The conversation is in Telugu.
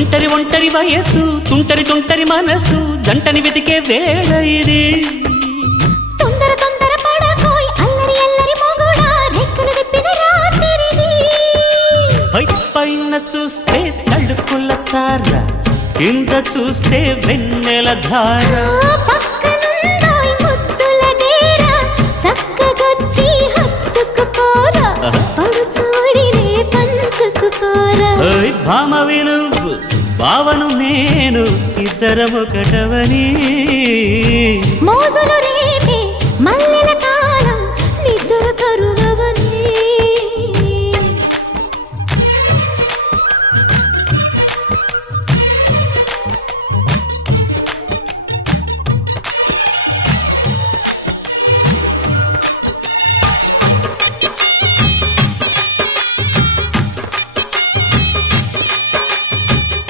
ఒంటరి ఒంటరి వయస్సు తుంటరి తుంటరి మనసు జంటని వెతికే వేళ ఇది తొందర తొందర పడకోయ్ అల్లరి అల్లరి మొగుడా రెక్కలు విప్పిన రాత్రిది పైన చూస్తే తడుకుల తార కింద చూస్తే వెన్నెల ధార పక్కనుందోయ్ ముద్దుల డేరా చక్కగొచ్చి హత్తుకుపోరా పడుచోడినే పంచుకుపోరా భామ విలువు భావను నేను ఇద్దరమొకటవని మోజులు రేపే మల్ల